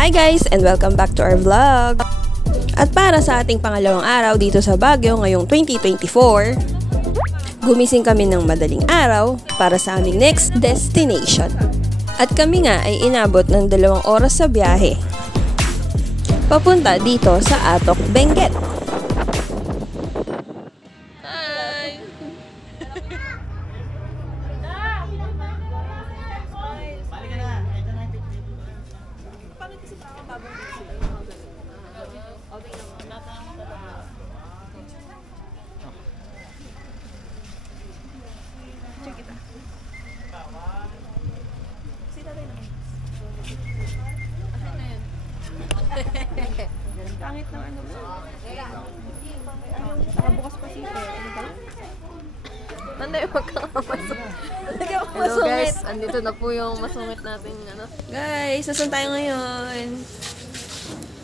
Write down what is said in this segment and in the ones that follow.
Hi guys and welcome back to our vlog! At para sa ating pangalawang araw dito sa Baguio ngayong 2024, gumising kami ng madaling araw para sa aming next destination. At kami nga ay inabot ng 2 oras sa biyahe papunta dito sa Atok, Benguet. Pangit ng ano mo. Nakabukas pa siya. Nanday, magkakamasungit. Hello guys, andito na po yung masungit natin. Ano? Guys, nasan tayo ngayon?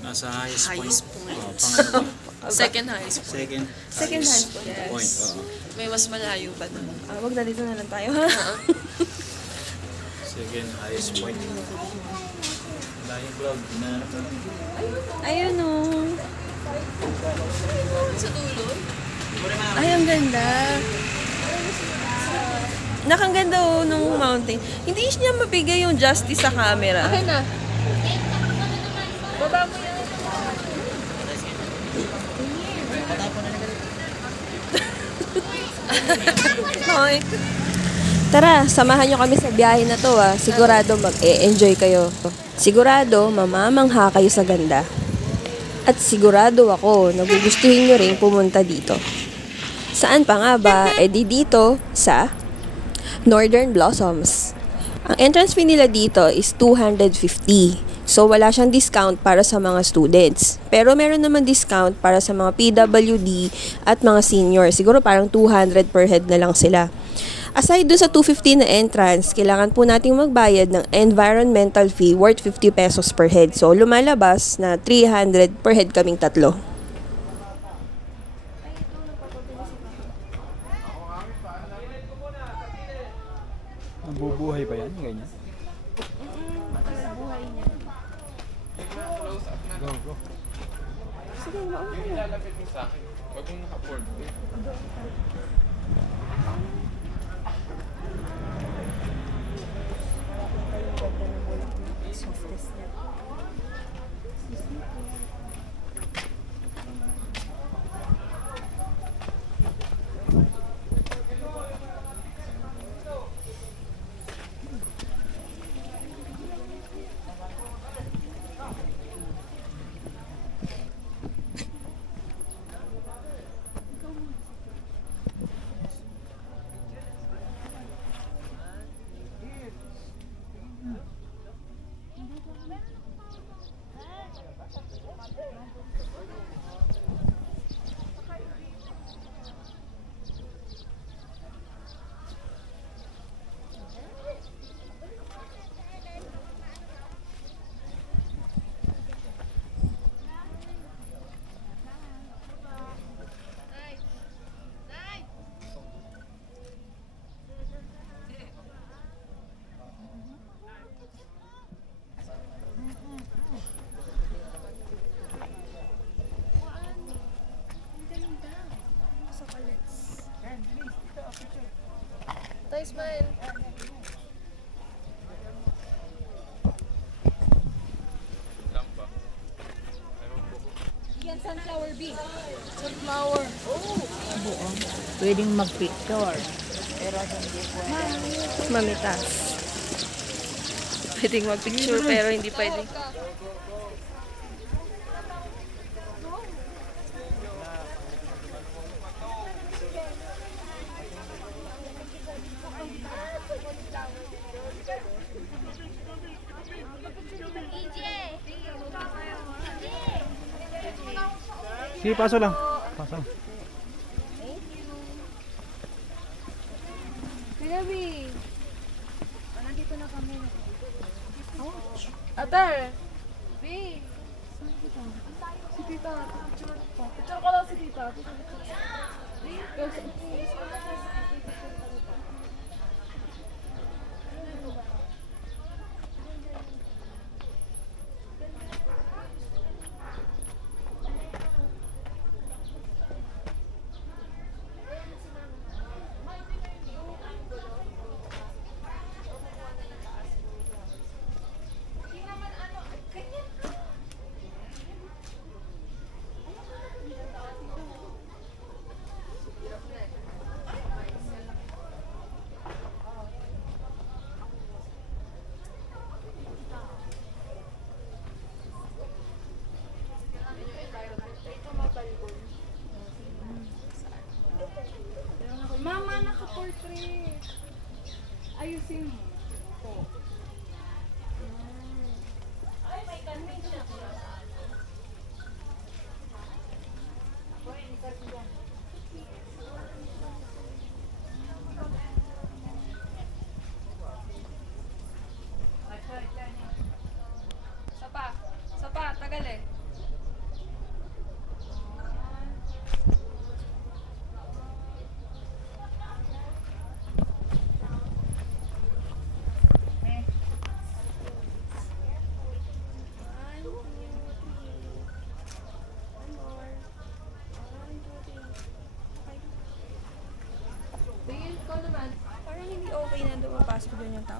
Nasa highest point. Second highest point. Second highest point. Yes. May mas malayo pa doon. Wag na dito na lang tayo, ha? Second highest point. Layo vlog. Hinahanap natin. Ayun o. Sa dulo? Ay, ang ganda. Nakang-ganda o nung mountain. Hindi niya mabigay yung justice sa camera. Okay na. Baba mo yan. Hoy. Tara, samahan nyo kami sa biyahe na to Sigurado mag-e-enjoy kayo. Sigurado mamamangha kayo sa ganda. At sigurado ako nagugustuhin nyo rin pumunta dito. Saan pa nga ba? Dito sa Northern Blossoms. Ang entrance fee nila dito is 250. So wala siyang discount para sa mga students. Pero meron naman discount para sa mga PWD at mga senior. Siguro parang 200 per head na lang sila. Aside dun sa 250 na entrance, kailangan po nating magbayad ng environmental fee worth 50 pesos per head. So lumalabas na 300 per head kaming tatlo. Nabubuhay ba yan? Ganyan? Buhay niya. Go, go. Sige, mauna na. Lalapit mo sa akin. Huwag mong naka-board. Tay, smile. Yan, sunflower bee. Sunflower. Pwedeng mag-picture. Pero hindi po. Mamitas. Pwedeng mag-picture pero hindi pwedeng. Sige, paso lang. Paso. Baby. Nandito na kami. Atar. Babe. Saan kita? Si tita. Picture ko lang si tita.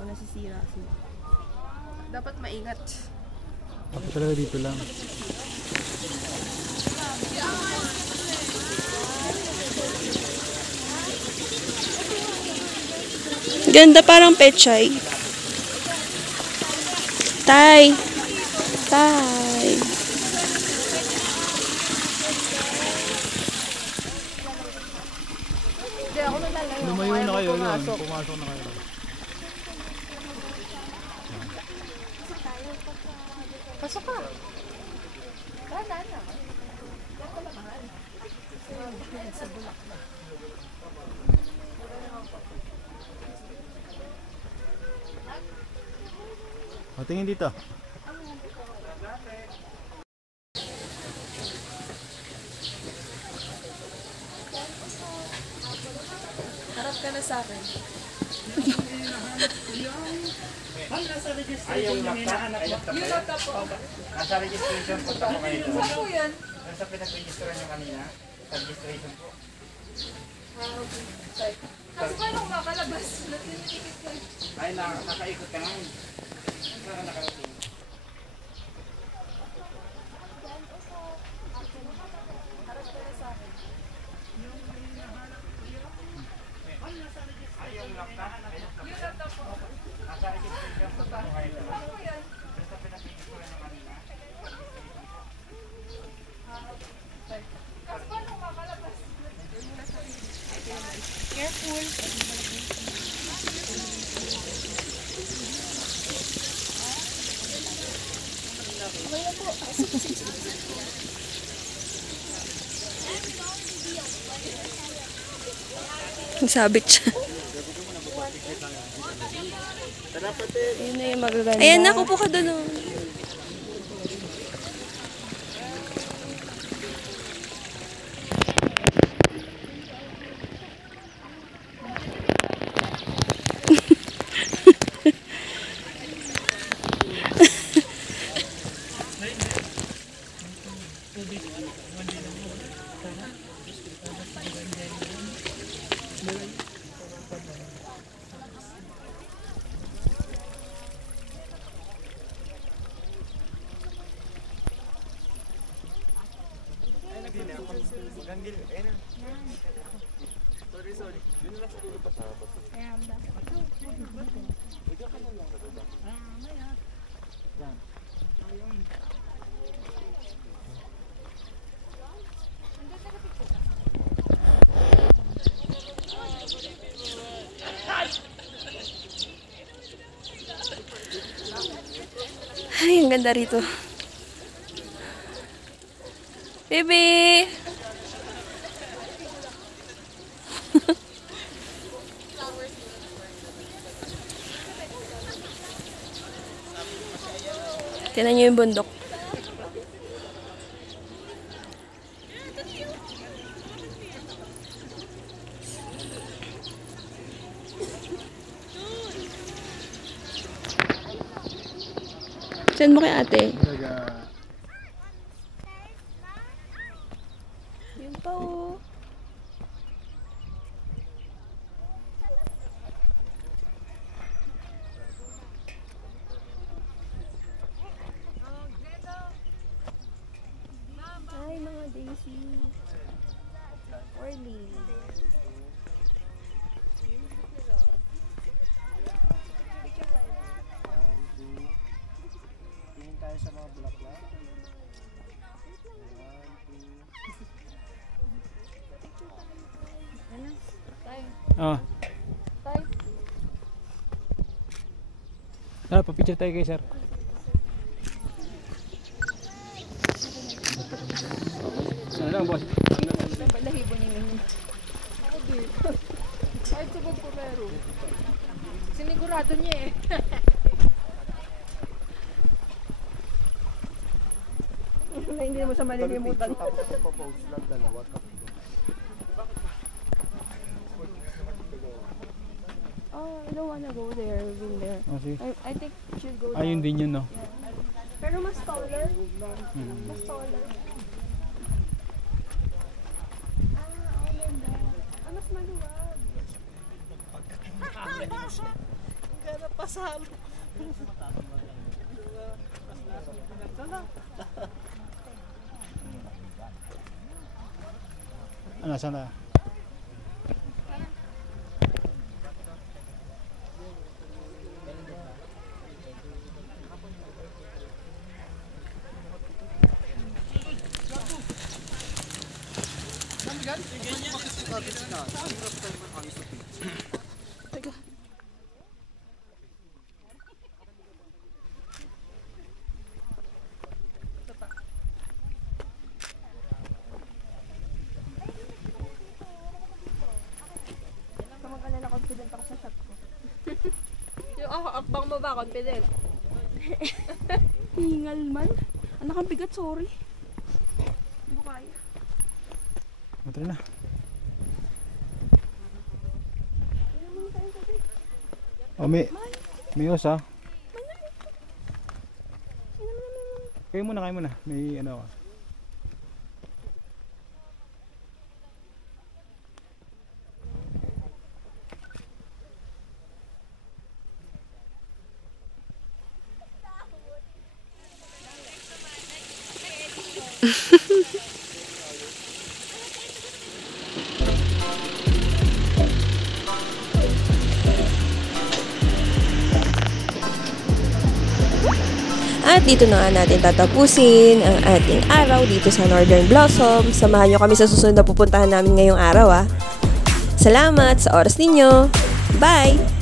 nasisira sila. Dapat maingat. Ako talaga dito lang. Ganda, parang pechay. Tay. Tay. Lumayo na kayo doon. Pumasok na kayo. Pasok ka. Tanda na. O, tingin dito. Harap ka na sa akin. Nasa registration po tayo kayo doon. Saan po yan? Nasa pinag-registeran nyo kanina. Sa registration po. Kasi paano kung makalabas? Ay, nakaikot ka ngayon. Saan ka nakarating? Sabit siya. Ayun na yung magaganda. Ayan na, kupo ka doon. Oh. Ay, ang ganda rito. Baby! Tingnan niyo yung bundok. Saan mo kay ate? Yun pa oh. Hi mga Daisy. Orly. Tingin tayo sa mga bulaklak. Ah. Tara, papicture tayo kay sir. Ano lang, boss? Balahibo ni Ming. Ako din. Kahit subog ko meron. Sinigurado niya eh. Hindi mo siya malilimutan. Papa-post lang dalawa. Oh, I don't wanna go there. We've been there. Oh, sige. I think we should go Ayun din yun, no? Pero mas taller. Mas taller. Mas maluwag. Gana pa. Ano, sana? Yung ako, akbang mo ba? Confident. Hingal man. Anak ang bigat, sorry. Hindi ko kaya. Ito na. Oh, may os ah. Kayo muna. May ano ah. At dito na nga natin tatapusin ang ating araw dito sa Northern Blossom. Samahan nyo kami sa susunod na pupuntahan namin ngayong araw. Salamat sa oras ninyo. Bye!